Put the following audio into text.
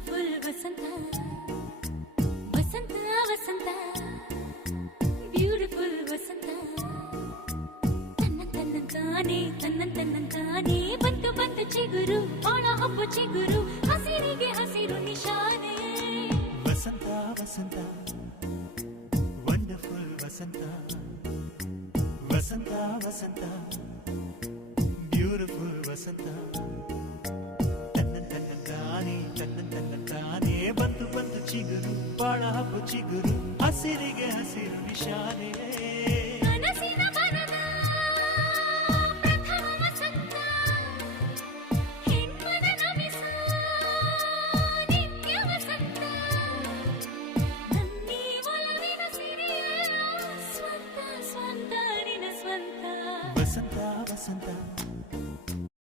beautiful ವಸಂತ ವಸಂತ ವಸಂತ beautiful ವಸಂತ ತನ್ನಂತಾನೆ ಬಂತು ಬಂತು ಚಿಗುರು ಒಣ ಹಬ್ಬ ಚಿಗುರು ಹಸಿರಿಗೆ ಹಸಿರು ನಿಶಾನೆ ವಸಂತ ವಸಂತ ವಂಡರ್ಫುಲ್ ವಸಂತ ವಸಂತ ವಸಂತ ಬ್ಯೂಟಿಫುಲ್ ವಸಂತ ತನ್ನಂತಾನೆ ಬಂತು ಬಂತು ಚಿಗುರು ಬಾಳ ಹಬ್ಬ ಚಿಗುರು ಹಸಿರಿಗೆ ಹಸಿರು ನಿಶಾನೆ ಕನಸಿನ ಬನದ ಪ್ರಥಮ ವಸಂತ ಹೆಣ್ಮನ ನಮಿಸ ನಿತ್ಯ ವಸಂತ ನನ್ನಿ ಒಲವಿನ ಸಿರಿಯ ಸ್ವಂತ ಸ್ವಂತ ನಿನ ಸ್ವಂತ ವಸಂತ ವಸಂತ